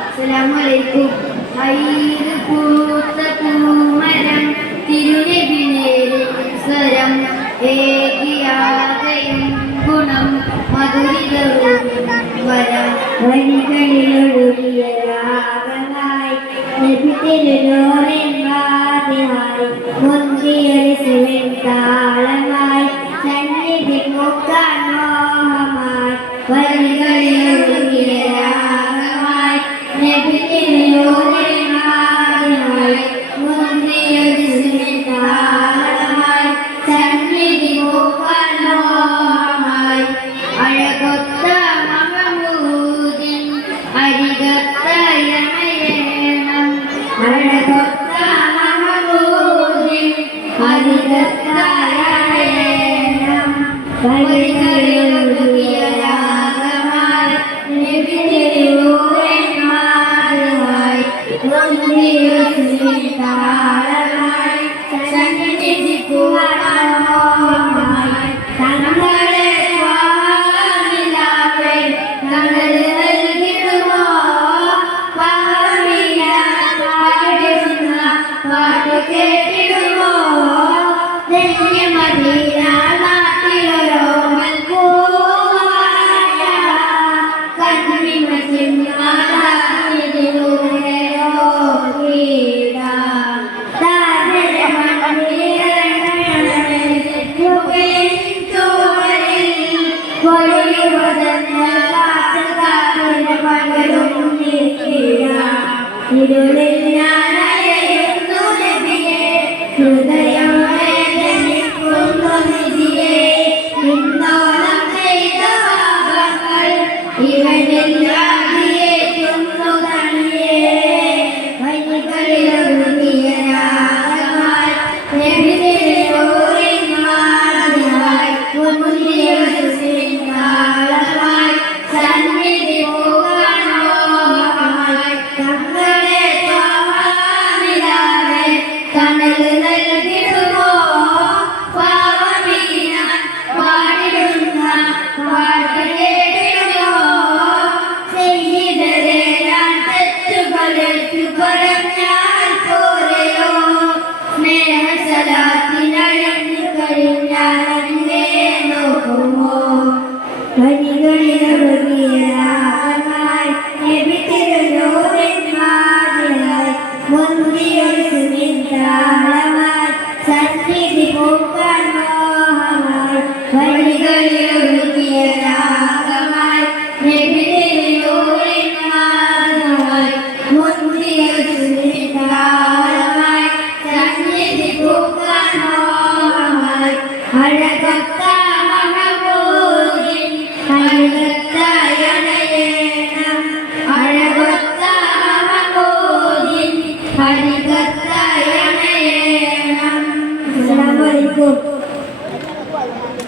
അസ്സലാമലൈക്കും. ഹൈറ് പൂത്ത പൂമരം തിരുനബിനേരെ സ്വരം ഏകിയാകയും ഗുണം മധുരിതവും വരം വരികളിലൊഴുകിയ രാഗമായി നബി തിരുനൂറിൻ വാതിഹായി മുന്തിയൊരു താളമായി സന്നിധി മുക്കാൻ മോഹമായി വരികളിലൊഴുകിയ രാഗമായി നബി തിരുനൂറിൻ വാതിഹായി മുന്തിയൊരു താളമായി സന്നിധി മുക്കാൻ മോഹമായി അഴകൊത്ത മഹമൂദിൻ അരികത്ത യമയേണം അഴകൊത്ത മഹമൂദിൻ അരികത്ത യമയേണം വരികളിലൊഴുകിയ രാഗമായി നബി തിരുനൂറിൻ വാതിഹായി മുന്തിയൊരു താളമായി സന്നിധി മുക്കാൻ